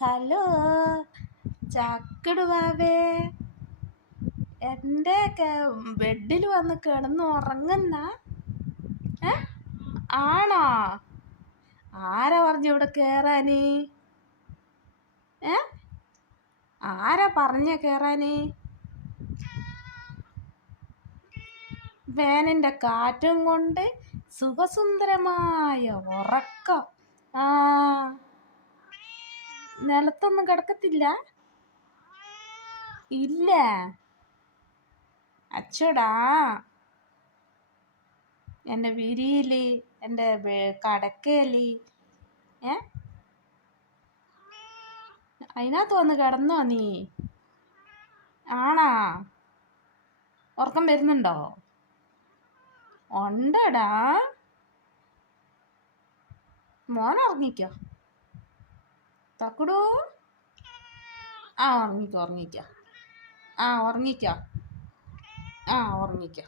Hello ചക്കിടുവാവേ, എൻ്റെ ബെഡിൽ വന്ന് കിടന്ന് ഉറങ്ങുന്ന ആണോ? ആരാ പറഞ്ഞു ഇവിടെ കയറാന്? ആരാ പറഞ്ഞ കയറാന്? വേനൻ്റെ കാറ്റും കൊണ്ട് സുഖസുന്ദരമായ ഉറക്കം. നിലത്തൊന്നും കിടക്കത്തില്ല? ഇല്ല അച്ചോടാ, എൻ്റെ വിരിയില്, എൻ്റെ കടക്കയില് അതിനകത്ത് വന്ന് കിടന്നോ നീ? ആണാ? ഉറക്കം വരുന്നുണ്ടോ? ഉണ്ടടാ. മോൻ ഉറങ്ങിക്കോ തക്കുടു. ഉറങ്ങിക്കോ. ഉറങ്ങിക്കോ.